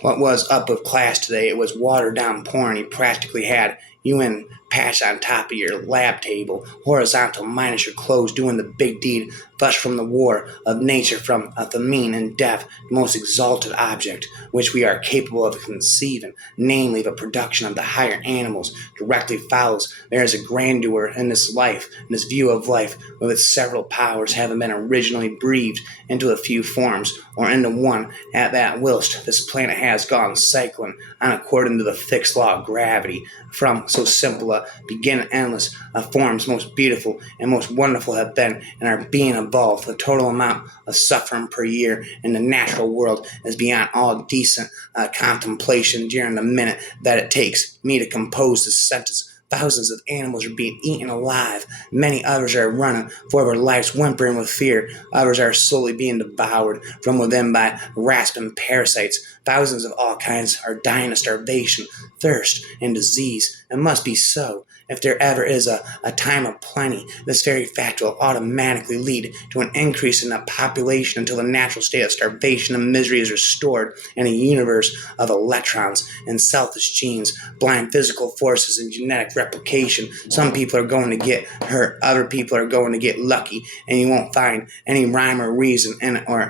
what was up with class today. It was watered down porn. He practically had you in patch on top of your lab table, horizontal minus your clothes, doing the big deed, thus from the war of nature, from the mean and death, the most exalted object which we are capable of conceiving, namely the production of the higher animals, directly follows. There is a grandeur in this life, in this view of life, with its several powers having been originally breathed into a few forms, or into one, at that whilst this planet has gone cycling on according to the fixed law of gravity, from so simple a beginning endless forms most beautiful and most wonderful have been and are being evolved. The total amount of suffering per year in the natural world is beyond all decent contemplation during the minute that it takes me to compose this sentence. Thousands of animals are being eaten alive. Many others are running for their lives, whimpering with fear. Others are slowly being devoured from within by rasping parasites. Thousands of all kinds are dying of starvation, thirst, and disease. It must be so. If there ever is a time of plenty, this very fact will automatically lead to an increase in the population until the natural state of starvation and misery is restored in a universe of electrons and selfish genes, blind physical forces, and genetic replication. Some people are going to get hurt, other people are going to get lucky, and you won't find any rhyme or reason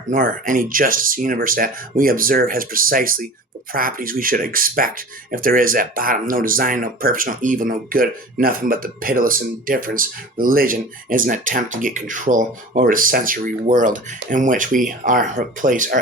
nor any justice. The universe that we observe has precisely the properties we should expect. If there is at bottom no design, no purpose, no evil, no good, nothing but the pitiless indifference. Religion is an attempt to get control over the sensory world in which we are placed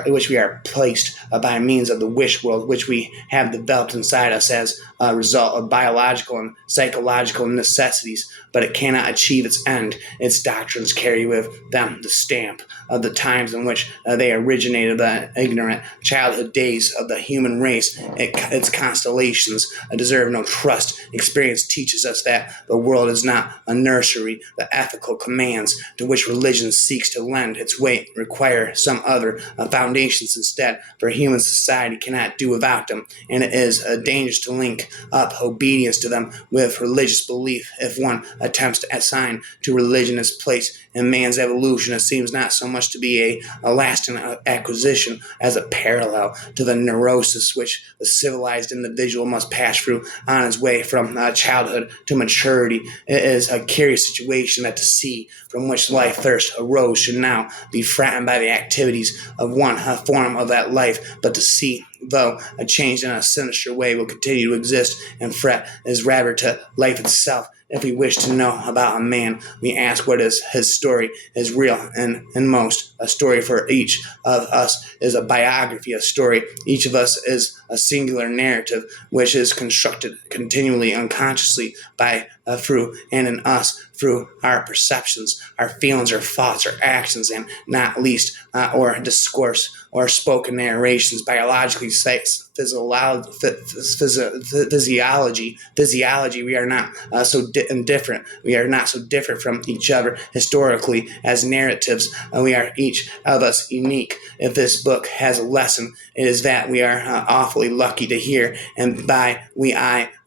by means of the wish world, which we have developed inside us as a result of biological and psychological necessities. But it cannot achieve its end. Its doctrines carry with them the stamp of the times in which they originated, the ignorant childhood days of the human race. Its constellations deserve no trust. Experience teaches us that the world is not a nursery. The ethical commands to which religion seeks to lend its weight require some other foundations instead, for human society cannot do without them, and it is dangerous to link up obedience to them with religious belief. If one attempts to assign to religion its place in man's evolution, it seems not so much to be a lasting acquisition as a parallel to the neurosis which the civilized individual must pass through on his way from childhood to maturity. It is a curious situation that the sea from which life first arose should now be flattened by the activities of one form of that life, but the sea, though changed in a sinister way, will continue to exist and fret is rather to life itself. If we wish to know about a man, we ask what is his story, is real and most. A story for each of us is a biography, a story. Each of us is a singular narrative which is constructed continually unconsciously by through and in us through our perceptions, our feelings, our thoughts, our actions, and not least or discourse or spoken narrations. Biologically, physiology, we are not so indifferent. We are not so different from each other historically as narratives. We are each of us unique. If this book has a lesson, it is that we are awfully lucky to hear, and by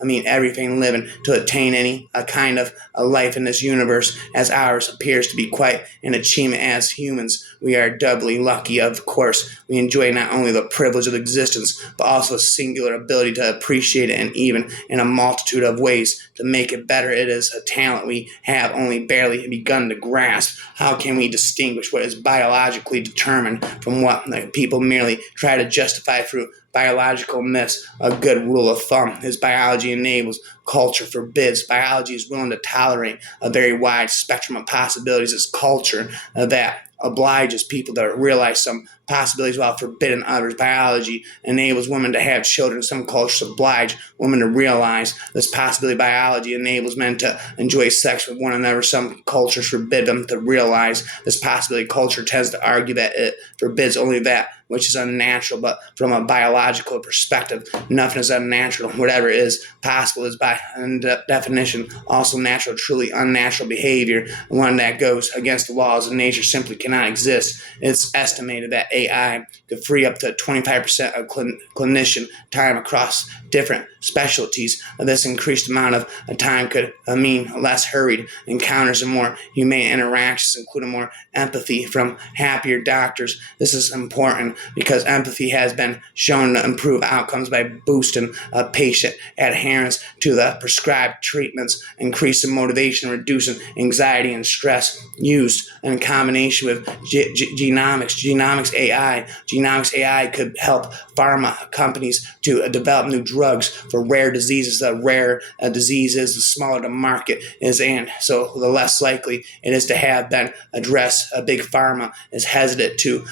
I mean everything living, to attain any kind of a life in this universe as ours appears to be quite an achievement. As humans, we are doubly lucky. Of course, we enjoy not only the privilege of existence, but also a singular ability to appreciate it, and even in a multitude of ways to make it better. It is a talent we have only barely begun to grasp. How can we distinguish what is biologically determined from what people merely try to justify through biological myths? A good rule of thumb is biology enables, culture forbids. Biology is willing to tolerate a very wide spectrum of possibilities. It's culture that obliges people to realize some possibilities while forbidding others. Biology enables women to have children. Some cultures oblige women to realize this possibility. Biology enables men to enjoy sex with one another. Some cultures forbid them to realize this possibility. Culture tends to argue that it forbids only that which is unnatural, but from a biological perspective, nothing is unnatural. Whatever is possible is by definition also natural. Truly unnatural behavior, one that goes against the laws of nature, simply cannot exist. It's estimated that AI could free up to 25% of clinician time across different specialties. This increased amount of time could mean less hurried encounters and more humane interactions, including more empathy from happier doctors. This is important because empathy has been shown to improve outcomes by boosting patient adherence to the prescribed treatments, increasing motivation, reducing anxiety and stress, used in combination with genomics AI. Genomics AI could help pharma companies to develop new drugs for rare diseases. The rare diseases, the smaller the market is, and so the less likely it is to have been addressed. A big pharma is hesitant to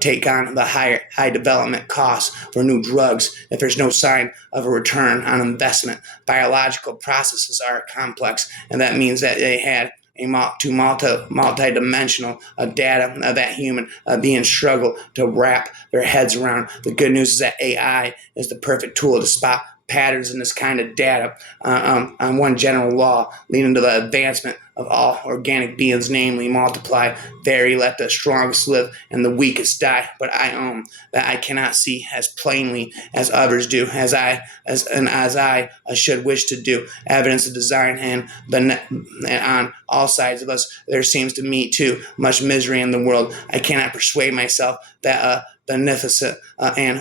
take on the high development costs for new drugs if there's no sign of a return on investment. Biological processes are complex, and that means that they had multi-dimensional data that human beings struggle to wrap their heads around. The good news is that AI is the perfect tool to spot patterns in this kind of data on one general law leading to the advancement of all organic beings, namely multiply, vary, let the strongest live, and the weakest die. But I own that I cannot see as plainly as others do, as I should wish to do. Evidence of design and on all sides of us, there seems to me too much misery in the world. I cannot persuade myself that beneficent and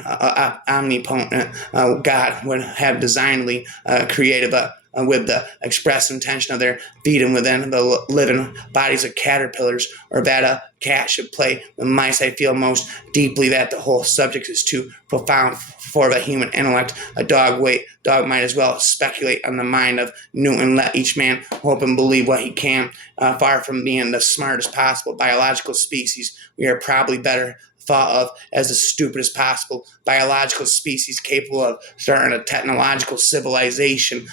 omnipotent God would have designedly created with the express intention of their feeding within the living bodies of caterpillars, or that a cat should play with mice. I feel most deeply that the whole subject is too profound for the human intellect. A dog might as well speculate on the mind of Newton. Let each man hope and believe what he can. Far from being the smartest possible biological species, we are probably better thought of as the stupidest possible biological species, capable of starting a technological civilization,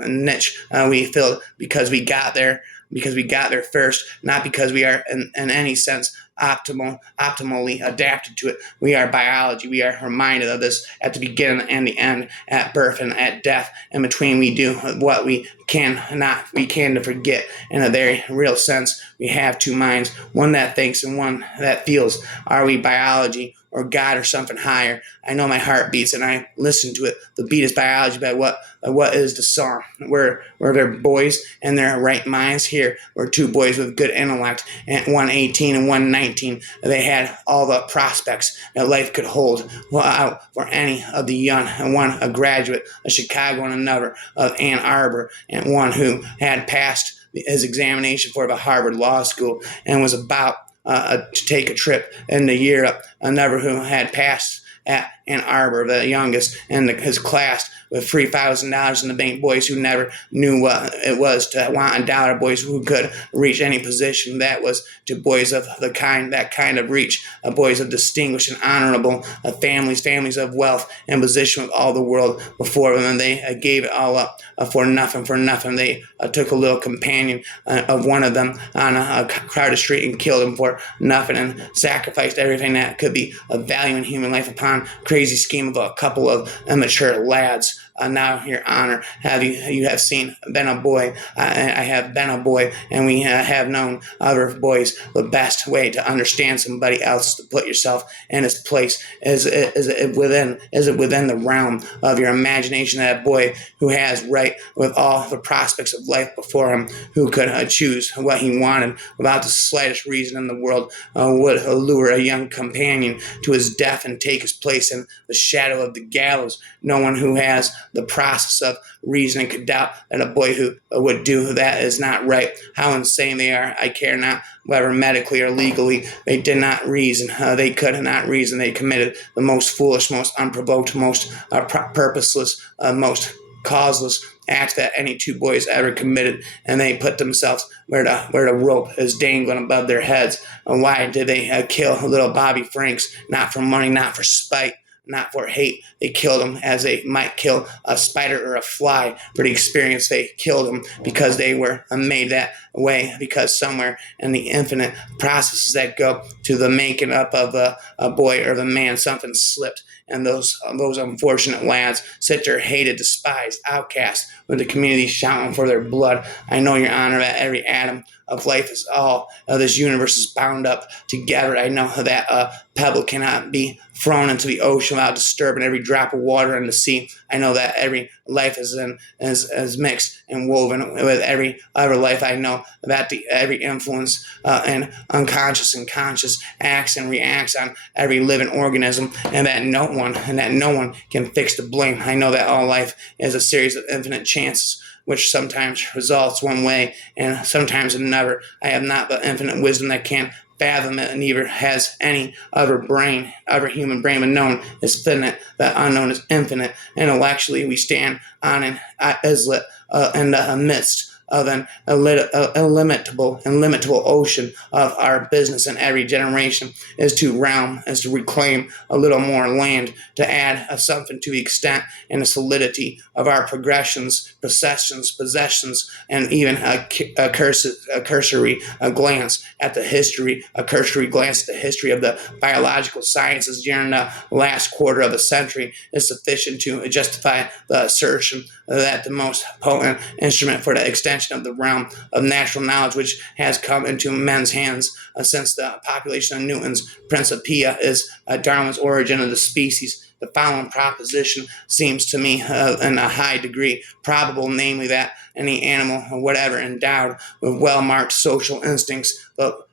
niche we filled because we got there first, not because we are in any sense optimally adapted to it. We are biology. We are reminded of this at the beginning and the end, at birth and at death. In between, we do what we can to forget. In a very real sense, we have two minds, one that thinks and one that feels. Are we biology or God or something higher? I know my heart beats and I listen to it. The beat is biology, but what is the song? Were there boys in their right minds? Here were two boys with good intellect, and one 18 and one 19. They had all the prospects that life could hold for any of the young, and one a graduate of Chicago and another of Ann Arbor, and one who had passed his examination for the Harvard Law School and was about to take a trip in Europe. Another who had passed at Ann Arbor, the youngest in his class, with $3,000 in the bank. Boys who never knew what it was to want a dollar. Boys who could reach any position. That was to boys of that kind of reach. Boys of distinguished and honorable families of wealth and position with all the world before them. And they gave it all up for nothing. They took a little companion of one of them on a crowded street and killed him for nothing, and sacrificed everything that could be of value in human life upon crazy scheme of a couple of immature lads. Now, Your Honor, you have been a boy? I have been a boy, and we have known other boys. The best way to understand somebody else is to put yourself in his place. Is it within the realm of your imagination that a boy who has right with all the prospects of life before him, who could choose what he wanted without the slightest reason in the world, would lure a young companion to his death and take his place in the shadow of the gallows? No one who has the process of reasoning could doubt that a boy who would do that is not right. How insane they are, I care not, whether medically or legally. They did not reason. They could not reason. They committed the most foolish, most unprovoked, most purposeless, most causeless acts that any two boys ever committed, and they put themselves where the rope is dangling above their heads. And why did they kill little Bobby Franks? Not for money, not for spite, not for hate. They killed him as they might kill a spider or a fly. For the experience, they killed him because they were made that way, because somewhere in the infinite processes that go to the making up of a boy or the man, something slipped. And those unfortunate lads sit there hated, despised, outcast, with the community shouting for their blood. I know, Your Honor, that every atom of life is all this universe is bound up together. I know that a pebble cannot be thrown into the ocean without disturbing every drop of water in the sea. I know that every life is mixed and woven with every other life. I know that every influence and unconscious and conscious acts and reacts on every living organism, and that no one can fix the blame. I know that all life is a series of infinite chances, which sometimes results one way and sometimes another. I have not the infinite wisdom that can fathom it, and neither has any other human brain, but known is finite, the unknown is infinite. Intellectually, we stand on an islet in the midst of an illimitable ocean of our business, and every generation is to reclaim a little more land, to add something to the extent and the solidity of our progressions, possessions, and even a cursory glance at the history of the biological sciences during the last quarter of the century is sufficient to justify the assertion that the most potent instrument for the extension of the realm of natural knowledge which has come into men's hands since the population of Newton's Principia is Darwin's Origin of the Species. The following proposition seems to me in a high degree probable, namely that any animal, or whatever, endowed with well-marked social instincts,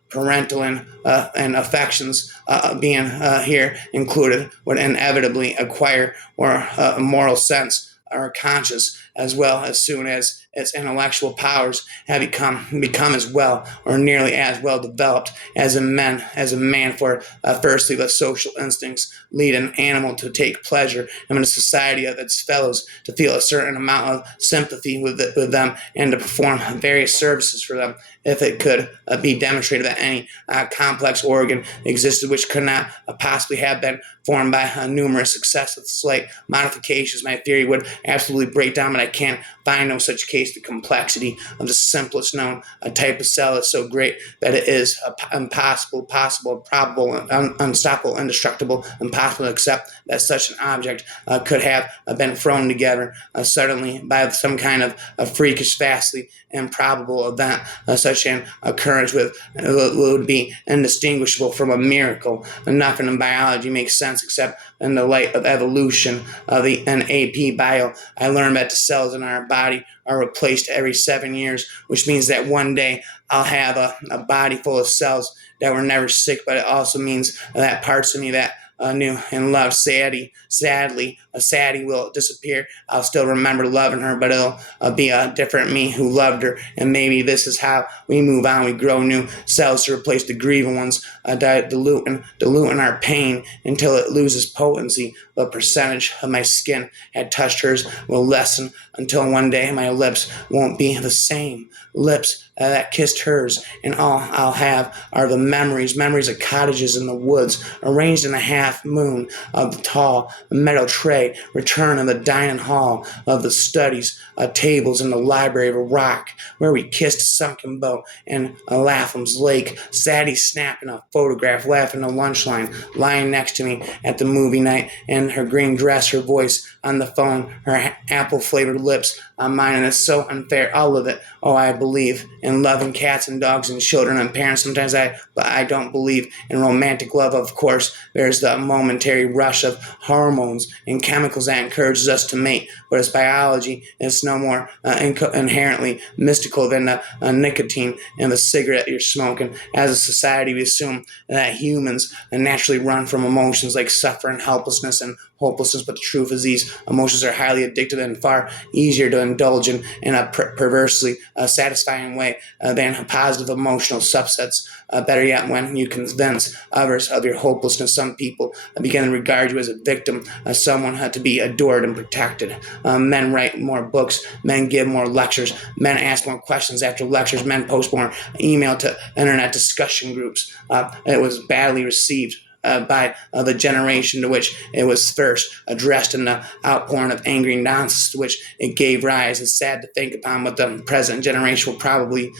parental and affections being here included, would inevitably acquire a moral sense or conscious as well as soon as its intellectual powers have become as well or nearly as well developed as a man. For firstly, the social instincts lead an animal to take pleasure in the society of its fellows, to feel a certain amount of sympathy with them, and to perform various services for them. If it could be demonstrated that any complex organ existed which could not possibly have been formed by numerous successive slight modifications, my theory would absolutely break down, but I can't find no such case. The complexity of the simplest known type of cell is so great that it is impossible, probable, unstoppable, indestructible, impossible to accept that such an object could have been thrown together suddenly by some kind of freakish, vastly improbable event. Such an occurrence would be indistinguishable from a miracle. Nothing in biology makes sense except in the light of evolution. In AP Bio, I learned that the cells in our body are replaced every 7 years, which means that one day I'll have a body full of cells that were never sick, but it also means that parts of me that knew and loved Sadie will disappear. I'll still remember loving her, but it'll be a different me who loved her. And maybe this is how we move on. We grow new cells to replace the grieving ones, diluting our pain until it loses potency. The percentage of my skin had touched hers will lessen until one day my lips won't be the same lips that kissed hers, and all I'll have are the memories of cottages in the woods, arranged in a half moon, of the tall metal tray, return of the dining hall, of the studies, tables in the library of a rock, where we kissed a sunken boat in a Lapham's lake, Sadie snapping a photograph, laughing the lunch line, lying next to me at the movie night, in her green dress, her voice on the phone, her apple-flavored lips on mine, and it's so unfair, all of it. Oh, I believe in loving cats and dogs and children and parents. Sometimes but I don't believe in romantic love. Of course, there's the momentary rush of hormones and chemicals that encourages us to mate, but as biology, it's no more inherently mystical than the nicotine in the cigarette you're smoking. As a society, we assume that humans naturally run from emotions like suffering, helplessness, and hopelessness, but the truth is these emotions are highly addictive and far easier to indulge in a perversely satisfying way than positive emotional subsets. Better yet, when you convince others of your hopelessness, some people begin to regard you as a victim, as someone to be adored and protected. Men write more books, men give more lectures, men ask more questions after lectures, men post more email to internet discussion groups. It was badly received by the generation to which it was first addressed, in the outpouring of angry nonsense to which it gave rise. It's sad to think upon what the present generation will probably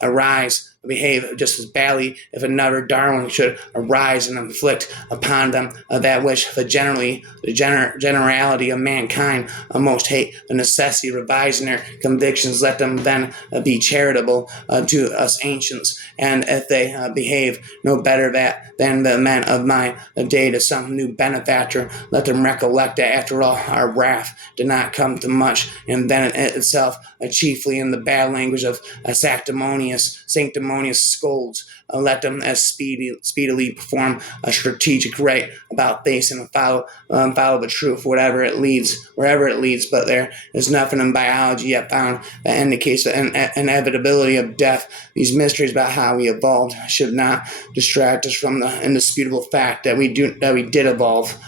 arise behave just as badly if another Darwin should arise and inflict upon them that which the generality of mankind most hate. The necessity of revising their convictions, let them then be charitable to us ancients, and if they behave no better than the men of my day to some new benefactor, let them recollect that after all our wrath did not come to much, and then itself chiefly in the bad language of sanctimonious scolds. Let them as speedily perform a strategic right about face and follow the truth wherever it leads. But there is nothing in biology yet found that indicates the inevitability of death. These mysteries about how we evolved should not distract us from the indisputable fact that we did evolve.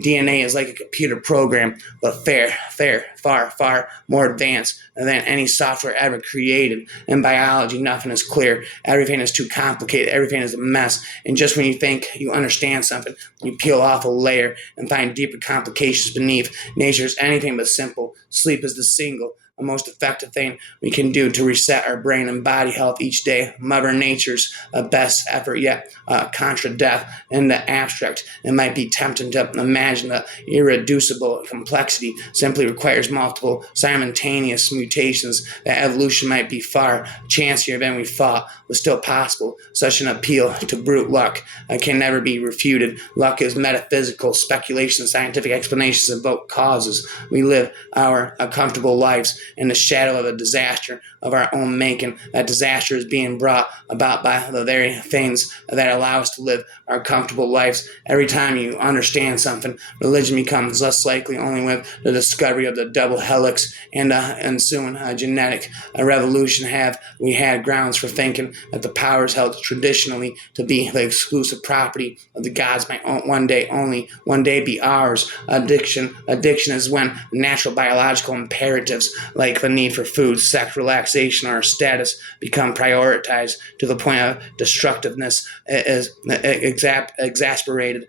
DNA is like a computer program, but far more advanced than any software ever created. In biology, nothing is clear. Everything is too complicated. Everything is a mess. And just when you think you understand something, you peel off a layer and find deeper complications beneath. Nature is anything but simple. Sleep is the single, the most effective thing we can do to reset our brain and body health each day. Mother Nature's best effort yet contra death. In the abstract, it might be tempting to imagine the irreducible complexity simply requires multiple simultaneous mutations, that evolution might be far chancier than we thought was still possible. Such an appeal to brute luck can never be refuted. Luck is metaphysical speculation. Scientific explanations invoke causes. We live our comfortable lives in the shadow of a disaster of our own making. That disaster is being brought about by the very things that allow us to live our comfortable lives. Every time you understand something, religion becomes less likely, only with the discovery of the double helix and ensuing genetic revolution have we had grounds for thinking that the powers held traditionally to be the exclusive property of the gods might one day be ours. Addiction is when natural biological imperatives like the need for food, sex, relaxation, or status become prioritized to the point of destructiveness. Is exasperated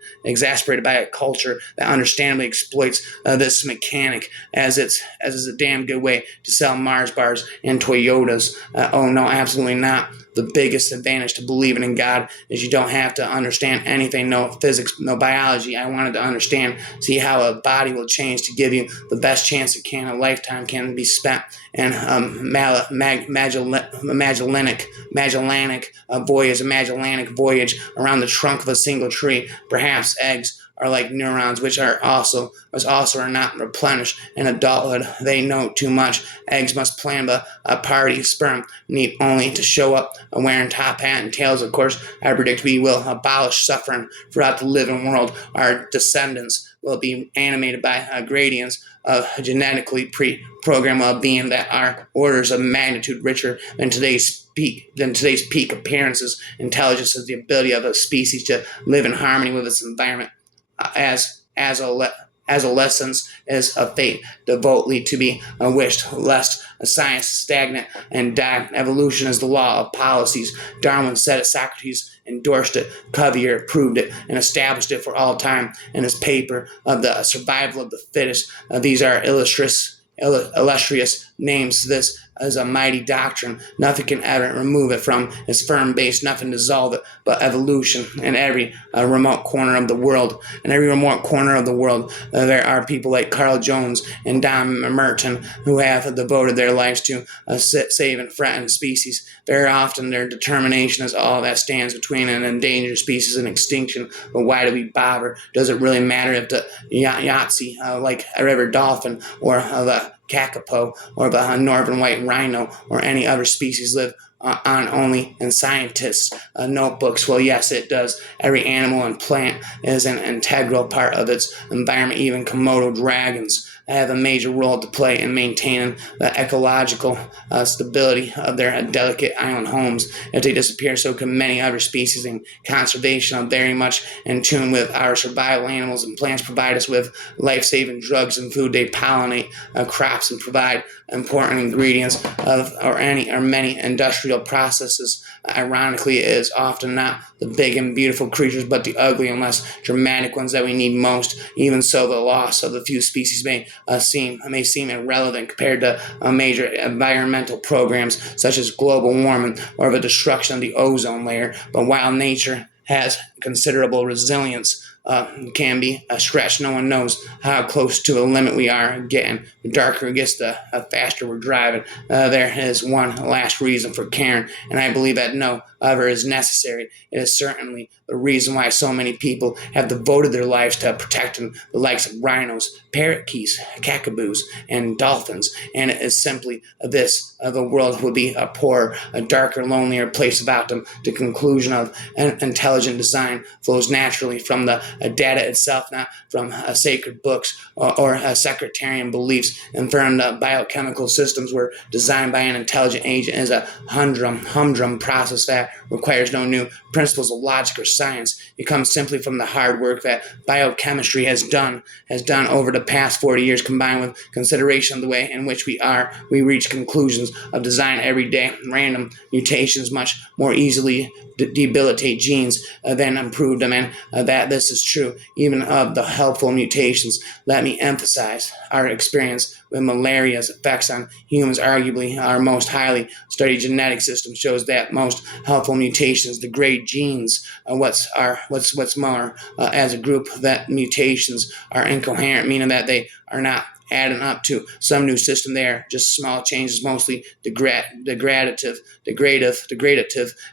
by a culture that understandably exploits this mechanic as is a damn good way to sell Mars bars and Toyotas. Oh no, absolutely not. The biggest advantage to believing in God is you don't have to understand anything, no physics, no biology. I wanted to understand, see how a body will change to give you the best chance it can. A lifetime can be spent in Magellanic voyage around the trunk of a single tree. Perhaps eggs are like neurons, which also are not replenished in adulthood. They know too much. Eggs must plan, but a party sperm need only to show up wearing top hat and tails. Of course, I predict we will abolish suffering throughout the living world. Our descendants will be animated by gradients of genetically pre-programmed well-being that are orders of magnitude richer than today's peak appearances. Intelligence is the ability of a species to live in harmony with its environment. Adolescence is a fate devotedly to be wished, lest a science stagnate and die. Evolution is the law of policies. Darwin said it, Socrates endorsed it, Cuvier proved it, and established it for all time in his paper of the survival of the fittest. These are illustrious names. This is a mighty doctrine. Nothing can ever remove it from its firm base, nothing dissolve it but evolution. In every remote corner of the world, there are people like Carl Jones and Don Merton who have devoted their lives to save and threaten species. Very often their determination is all that stands between an endangered species and extinction. But why do we bother? Does it really matter if the Yahtzee, like a river dolphin, or the kakapo, or the northern white rhino, or any other species live on only in scientists' notebooks? Well, yes, it does. Every animal and plant is an integral part of its environment. Even Komodo dragons have a major role to play in maintaining the ecological stability of their delicate island homes. If they disappear, so can many other species, and conservation are very much in tune with our survival. Animals and plants provide us with life-saving drugs and food. They pollinate crops and provide important ingredients of many industrial processes. Ironically, it is often not the big and beautiful creatures, but the ugly and less dramatic ones that we need most. Even so, the loss of the few species may seem irrelevant compared to major environmental programs such as global warming or the destruction of the ozone layer. But while nature has considerable resilience, can be a stretch. No one knows how close to the limit we are getting. The darker it gets, the faster we're driving. There is one last reason for caring, and I believe that no other is necessary. It is certainly the reason why so many people have devoted their lives to protecting the likes of rhinos, parakeets, kakaboos, and dolphins. And it is simply this: the world would be a poorer, a darker, lonelier place without them. The conclusion of intelligent design flows naturally from the data itself, not from sacred books or sectarian beliefs. Infirm biochemical systems were designed by an intelligent agent is a humdrum process that requires no new principles of logic or science. It comes simply from the hard work that biochemistry has done over the past 40 years, combined with consideration of the way in which we reach conclusions of design every day. Random mutations much more easily debilitate genes than improve them, and that this is true even of the helpful mutations. Let me emphasize our experience with malaria's effects on humans. Arguably our most highly studied genetic system shows that most helpful mutations degrade genes. What's more, as a group, that mutations are incoherent, meaning that they are not adding up to some new system. There, just small changes, mostly degradative,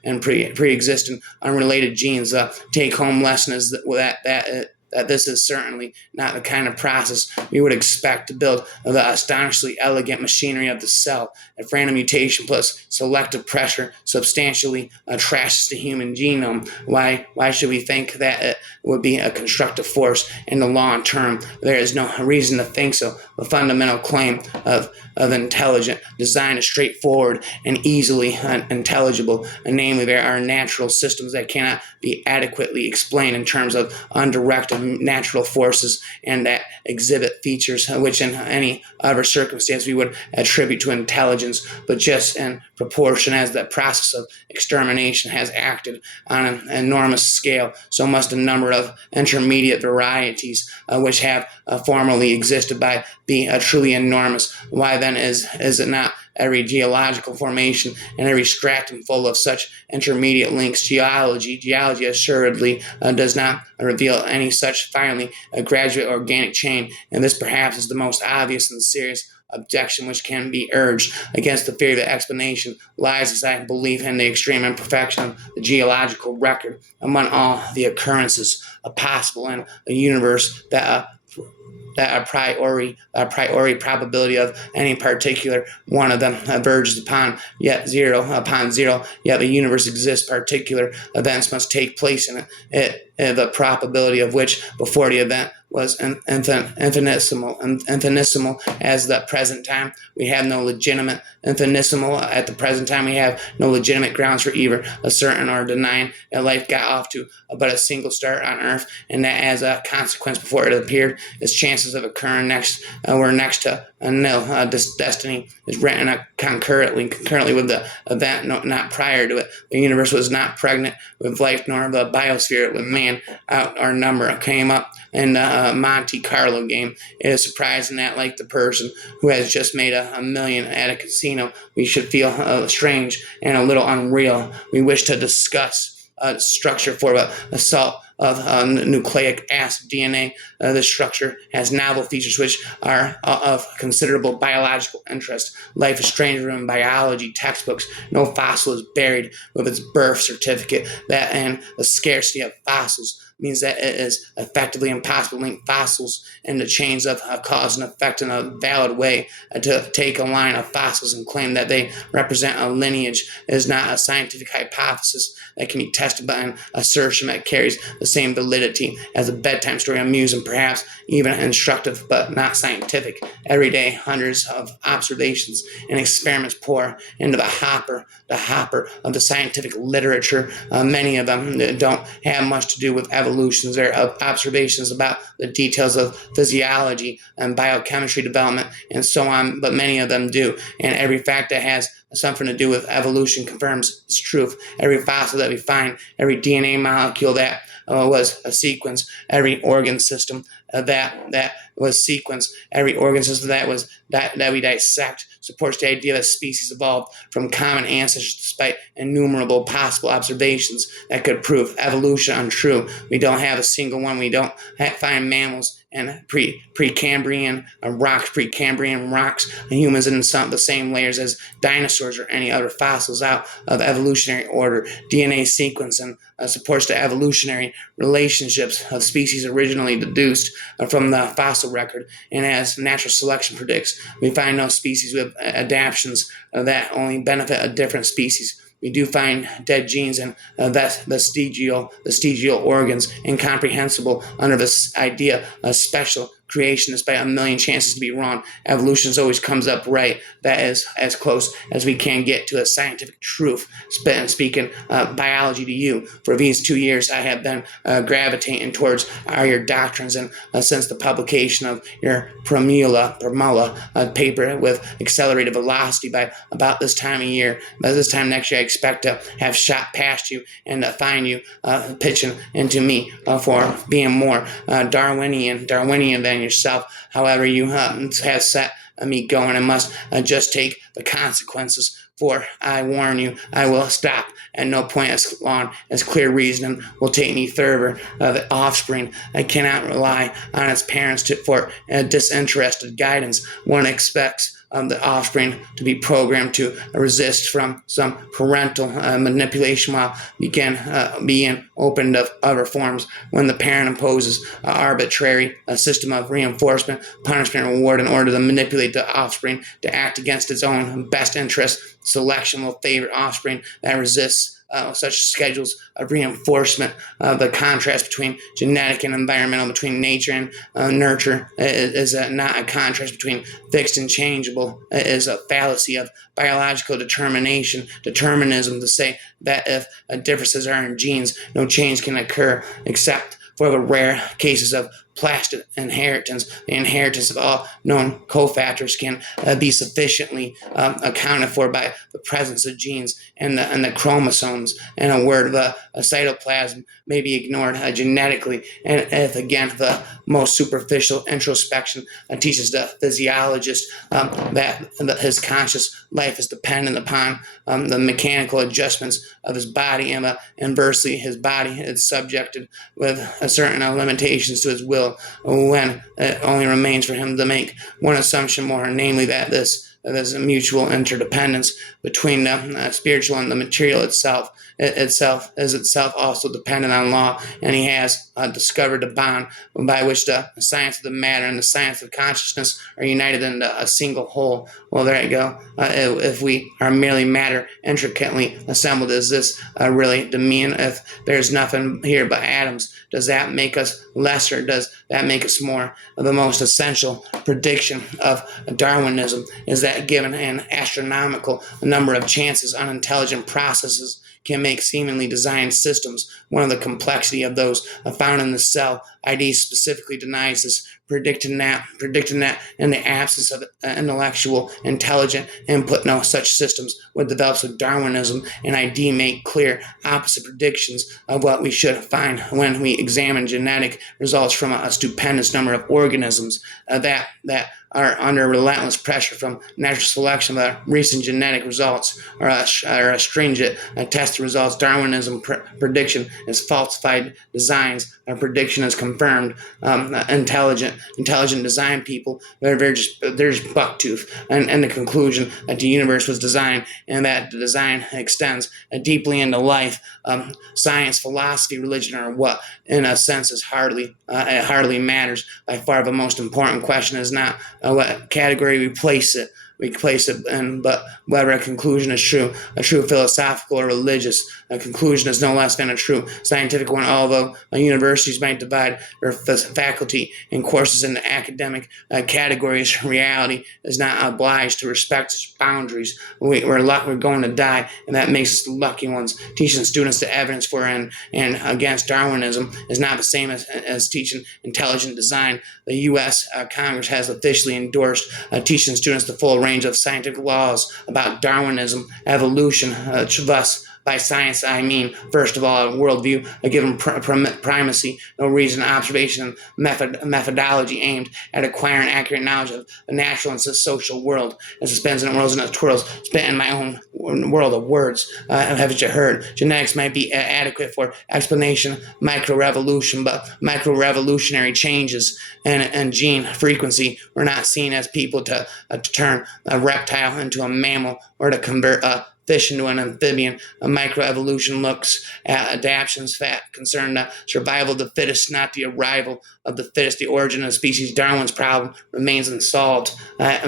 and pre-existing unrelated genes. Take-home lesson is that this is certainly not the kind of process we would expect to build the astonishingly elegant machinery of the cell. If random mutation plus selective pressure substantially trashes the human genome, why should we think that it would be a constructive force in the long term? There is no reason to think so. The fundamental claim of intelligent design is straightforward and easily intelligible, and namely, there are natural systems that cannot be adequately explained in terms of undirected natural forces, and that exhibit features which in any other circumstance we would attribute to intelligence, but just in proportion as the process of extermination has acted on an enormous scale, so must a number of intermediate varieties which have formerly existed by be truly enormous. Why then is it not every geological formation and every stratum full of such intermediate links? Geology assuredly does not reveal any such finely graduate organic chain, and this perhaps is the most obvious and serious objection which can be urged against the theory that explanation lies, as I believe, in the extreme imperfection of the geological record. Among all the occurrences possible in a universe, that a priori probability of any particular one of them verges upon zero, yet the universe exists. Particular events must take place in it, the probability of which before the event was infinitesimal as the present time. We have no legitimate infinitesimal at the present time. We have no legitimate grounds for either asserting or denying that life got off to but a single start on Earth, and that as a consequence, before it appeared, its chances of occurring were next to nil. This destiny is written concurrently with the event, not prior to it. The universe was not pregnant with life, nor the biosphere with man. Our number came up in the Monte Carlo game. It is surprising that, like the person who has just made a million at a casino, we should feel strange and a little unreal. We wish to discuss structure for the assault of nucleic acid DNA. This structure has novel features which are of considerable biological interest. Life is stranger in biology textbooks. No fossil is buried with its birth certificate. That and the scarcity of fossils means that it is effectively impossible to link fossils into chains of cause and effect in a valid way. To take a line of fossils and claim that they represent a lineage is not a scientific hypothesis that can be tested by an assertion that carries the same validity as a bedtime story, amusing, perhaps even instructive, but not scientific. Every day, hundreds of observations and experiments pour into the hopper of the scientific literature. Many of them don't have much to do with evolutions. They're observations about the details of physiology and biochemistry development and so on, but many of them do. And every fact that has something to do with evolution confirms its truth. Every fossil that we find, every DNA molecule that was a sequence, every organ system that was sequenced, every organ system that we dissect supports the idea that species evolved from common ancestors despite innumerable possible observations that could prove evolution untrue. We don't have a single one. We don't find mammals and Precambrian rocks, and humans in some of the same layers as dinosaurs or any other fossils out of evolutionary order. DNA sequencing supports the evolutionary relationships of species originally deduced from the fossil record, and as natural selection predicts, we find no species with adaptations that only benefit a different species. We do find dead genes and vestigial organs, incomprehensible under this idea of special creation despite a million chances to be wrong. Evolution always comes up right. That is as close as we can get to a scientific truth. Speaking biology to you, for these 2 years I have been gravitating towards your doctrines, and since the publication of your Primula paper with accelerated velocity by about this time of year, by this time next year, I expect to have shot past you and find you pitching into me for being more Darwinian than yourself. However, you have set me going and must just take the consequences. For I warn you, I will stop at no point as long as clear reasoning will take me further. The offspring, I cannot rely on its parents for disinterested guidance. One expects the offspring to be programmed to resist from some parental manipulation while being opened of other forms. When the parent imposes an arbitrary system of reinforcement, punishment, and reward in order to manipulate the offspring to act against its own best interest, selection will favor offspring that resists such schedules of reinforcement. The contrast between genetic and environmental, between nature and nurture, is not a contrast between fixed and changeable. It is a fallacy of biological determinism to say that if differences are in genes, no change can occur except for the rare cases of plastic inheritance. The inheritance of all known cofactors can be sufficiently accounted for by the presence of genes and the chromosomes. In a word, the cytoplasm may be ignored genetically, and if again the most superficial introspection teaches the physiologist that his conscious life is dependent upon the mechanical adjustments of his body, and inversely his body is subjected with certain limitations to his will, when it only remains for him to make one assumption more, namely that there's a mutual interdependence between the spiritual and the material itself. Itself is also dependent on law, and he has discovered a bond by which the science of the matter and the science of consciousness are united into a single whole. Well, there you go. If we are merely matter intricately assembled, is this really demean? If there's nothing here but atoms, does that make us lesser? Does that make us more? The most essential prediction of Darwinism is that given an astronomical number of chances, unintelligent processes can make seemingly designed systems. One of the complexity of those found in the cell ID specifically denies this, predicting that in the absence of intellectual, intelligent input, no such systems would develop. So Darwinism and ID make clear opposite predictions of what we should find when we examine genetic results from a stupendous number of organisms that are under relentless pressure from natural selection. The recent genetic results are stringent test results. Darwinism prediction is falsified designs. Our prediction is confirmed. Intelligent design people, they're just bucktooth, and the conclusion that the universe was designed and that the design extends deeply into life. Science, philosophy, religion, or what, in a sense, is hardly matters. By far, the most important question is not what category we place it in, but whether a conclusion is true, a true philosophical or religious. A conclusion is no less than a true scientific one, although universities might divide their faculty and courses into academic categories. Reality is not obliged to respect such boundaries. We're going to die, and that makes us the lucky ones. Teaching students the evidence for and against Darwinism is not the same as teaching intelligent design. The U.S. Congress has officially endorsed teaching students the full range range of scientific laws about Darwinism, evolution, thus by science, I mean, first of all, a worldview, a given primacy, no reason, observation, methodology aimed at acquiring accurate knowledge of the natural and social world. As it spins and it whirls and it twirls, spent in my own world of words. Haven't you heard? Genetics might be adequate for explanation, micro-revolution, but micro-revolutionary changes and gene frequency were not seen as people to turn a reptile into a mammal or to convert a fish into an amphibian. A microevolution looks at adaptations that concern the survival of the fittest, not the arrival of the fittest. The origin of the species. Darwin's problem remains unsolved. But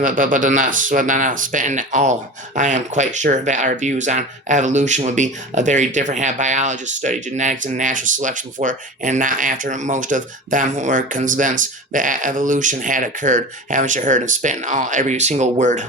not spent in all. I am quite sure that our views on evolution would be very different had biologists studied genetics and natural selection before and not after. Most of them were convinced that evolution had occurred. Haven't you heard? And spent in all every single word.